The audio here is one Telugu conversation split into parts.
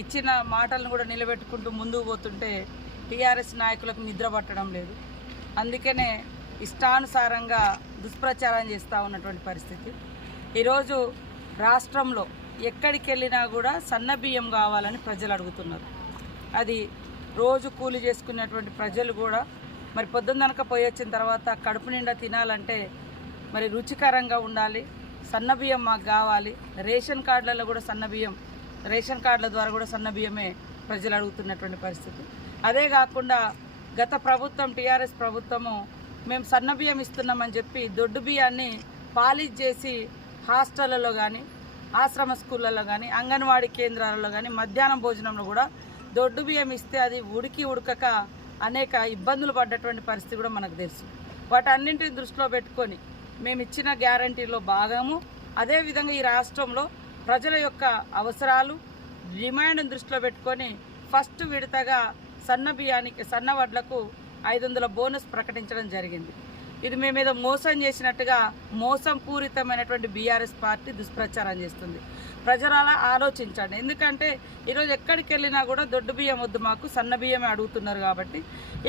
ఇచ్చిన మాటలను కూడా నిలబెట్టుకుంటూ ముందుకు పోతుంటే టీఆర్ఎస్ నాయకులకు నిద్ర పట్టడం లేదు. అందుకనే ఇష్టానుసారంగా దుష్ప్రచారం చేస్తూ ఉన్నటువంటి పరిస్థితి. ఈరోజు రాష్ట్రంలో ఎక్కడికి వెళ్ళినా కూడా సన్న బియ్యం కావాలని ప్రజలు అడుగుతున్నారు. అది రోజు కూలి చేసుకునేటువంటి ప్రజలు కూడా మరి పొద్దున్ననక పోయి వచ్చిన తర్వాత కడుపు నిండా తినాలంటే మరి రుచికరంగా ఉండాలి. సన్న బియ్యం మాకు కావాలి. రేషన్ కార్డులలో కూడా సన్న బియ్యం రేషన్ కార్డుల ద్వారా కూడా సన్న బియ్యమే ప్రజలు అడుగుతున్నటువంటి పరిస్థితి. అదే కాకుండా గత ప్రభుత్వం టీఆర్ఎస్ ప్రభుత్వము మేము సన్న బియ్యం ఇస్తున్నామని చెప్పి దొడ్డు బియ్యాన్ని పాలిష్ చేసి హాస్టళ్ళలో కానీ ఆశ్రమ స్కూళ్ళలో కానీ అంగన్వాడీ కేంద్రాలలో కానీ మధ్యాహ్నం భోజనంలో కూడా దొడ్డు బియ్యం ఇస్తే అది ఉడికి ఉడకక అనేక ఇబ్బందులు పడ్డటువంటి పరిస్థితి కూడా మనకు తెలుసు. వాటన్నింటిని దృష్టిలో పెట్టుకొని మేము ఇచ్చిన గ్యారంటీలో భాగము. అదేవిధంగా ఈ రాష్ట్రంలో ప్రజల యొక్క అవసరాలు డిమాండ్ను దృష్టిలో పెట్టుకొని ఫస్ట్ విడతగా సన్న బియ్యానికి సన్న వడ్లకు ఐదు వందల బోనస్ ప్రకటించడం జరిగింది. ఇది మేము ఏదో మోసం చేసినట్టుగా మోసం పూరితమైనటువంటి బీఆర్ఎస్ పార్టీ దుష్ప్రచారం చేస్తుంది. ప్రజలలా ఆలోచించండి. ఎందుకంటే ఈరోజు ఎక్కడికి వెళ్ళినా కూడా దొడ్డు బియ్యం వద్దు మాకు సన్న బియ్యమే అడుగుతున్నారు కాబట్టి.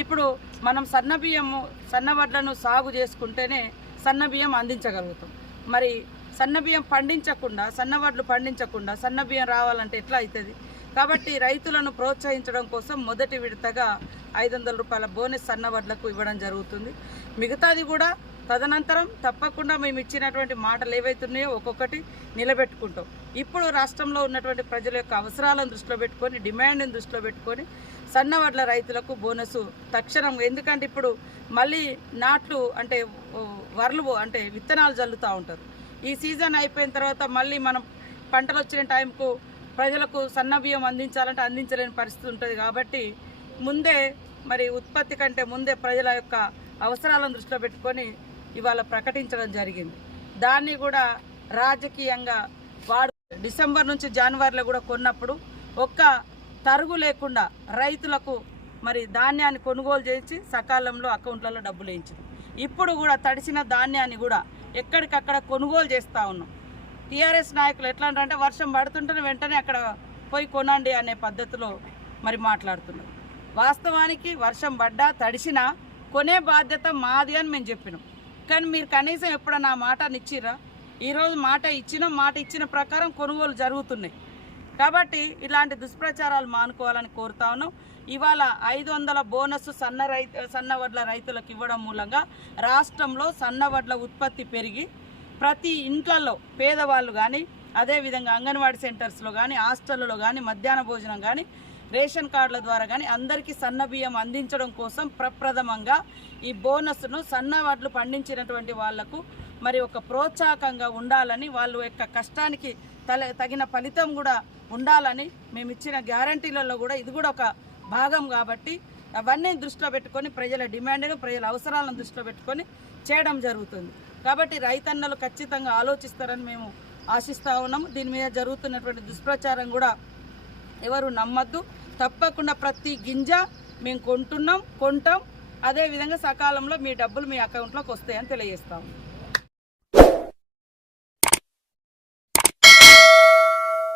ఇప్పుడు మనం సన్న బియ్యము సన్న వడ్లను సాగు చేసుకుంటేనే సన్న బియ్యం అందించగలుగుతాం. మరి సన్న బియ్యం పండించకుండా సన్న వడ్లు పండించకుండా సన్న బియ్యం రావాలంటే ఎట్లా అవుతుంది కాబట్టి రైతులను ప్రోత్సహించడం కోసం మొదటి విడతగా ఐదు వందల రూపాయల బోనస్ సన్న వడ్లకు ఇవ్వడం జరుగుతుంది. మిగతాది కూడా తదనంతరం తప్పకుండా మేము ఇచ్చినటువంటి మాటలు ఏవైతున్నాయో ఒక్కొక్కటి నిలబెట్టుకుంటాం. ఇప్పుడు రాష్ట్రంలో ఉన్నటువంటి ప్రజల యొక్క అవసరాలను దృష్టిలో పెట్టుకొని డిమాండ్ని దృష్టిలో పెట్టుకొని సన్నవడ్ల రైతులకు బోనస్ తక్షణం. ఎందుకంటే ఇప్పుడు మళ్ళీ నాట్లు అంటే వరలు అంటే విత్తనాలు జల్లుతూ ఉంటారు. ఈ సీజన్ అయిపోయిన తర్వాత మళ్ళీ మనం పంటలు వచ్చిన టైంకు ప్రజలకు సన్న బియ్యం అందించాలంటే అందించలేని పరిస్థితి ఉంటుంది కాబట్టి ముందే మరి ఉత్పత్తి కంటే ముందే ప్రజల యొక్క అవసరాలను దృష్టిలో పెట్టుకొని ఇవాళ ప్రకటించడం జరిగింది. దాన్ని కూడా రాజకీయంగా వాడు డిసెంబర్ నుంచి జనవరిలో కూడా కొన్నప్పుడు ఒక్క తరుగు లేకుండా రైతులకు మరి ధాన్యాన్ని కొనుగోలు చేసి సకాలంలో అకౌంట్లలో డబ్బులు వేయించింది ఇప్పుడు కూడా తడిసిన ధాన్యాన్ని కూడా ఎక్కడికక్కడ కొనుగోలు చేస్తూ ఉన్నాం. టీఆర్ఎస్ నాయకులు ఎట్లా అంటే వర్షం పడుతుంటేనే వెంటనే అక్కడ పోయి కొనండి అనే పద్ధతిలో మరి మాట్లాడుతున్నారు. వాస్తవానికి వర్షం పడ్డా తడిసినా కొనే బాధ్యత మాది అని మేము చెప్పినాం. కానీ మీరు కనీసం ఎప్పుడన్నా మాట నిచ్చిరా ఈరోజు మాట ఇచ్చిన మాట ఇచ్చిన ప్రకారం కొనుగోలు జరుగుతున్నాయి. కాబట్టి ఇలాంటి దుష్ప్రచారాలు మానుకోవాలని కోరుతా ఉన్నాం. ఇవాళ ఐదు వందల బోనస్ సన్న రైతు సన్న వడ్ల రైతులకు ఇవ్వడం మూలంగా రాష్ట్రంలో సన్న వడ్ల ఉత్పత్తి పెరిగి ప్రతి ఇంట్లలో పేదవాళ్ళు కానీ అదేవిధంగా అంగన్వాడీ సెంటర్స్లో కానీ హాస్టళ్ళలో కానీ మధ్యాహ్న భోజనం కానీ రేషన్ కార్డుల ద్వారా కానీ అందరికీ సన్న బియ్యం అందించడం కోసం ప్రప్రథమంగా ఈ బోనస్ను సన్న వడ్లు పండించినటువంటి వాళ్ళకు మరి ఒక ప్రోత్సాహకంగా ఉండాలని వాళ్ళ యొక్క కష్టానికి తల తగిన ఫలితం కూడా ఉండాలని మేము ఇచ్చిన గ్యారంటీలలో కూడా ఇది కూడా ఒక భాగం కాబట్టి అవన్నీ దృష్టిలో పెట్టుకొని ప్రజల డిమాండ్ను ప్రజల అవసరాలను దృష్టిలో పెట్టుకొని చేయడం జరుగుతుంది. కాబట్టి రైతన్నలు ఖచ్చితంగా ఆలోచిస్తారని మేము ఆశిస్తూ ఉన్నాము. దీని మీద జరుగుతున్నటువంటి దుష్ప్రచారం కూడా ఎవరు నమ్మద్దు. తప్పకుండా ప్రతి గింజ మేము కొంటున్నాం కొంటాం. అదేవిధంగా సకాలంలో మీ డబ్బులు మీ అకౌంట్లోకి వస్తాయని తెలియజేస్తాము.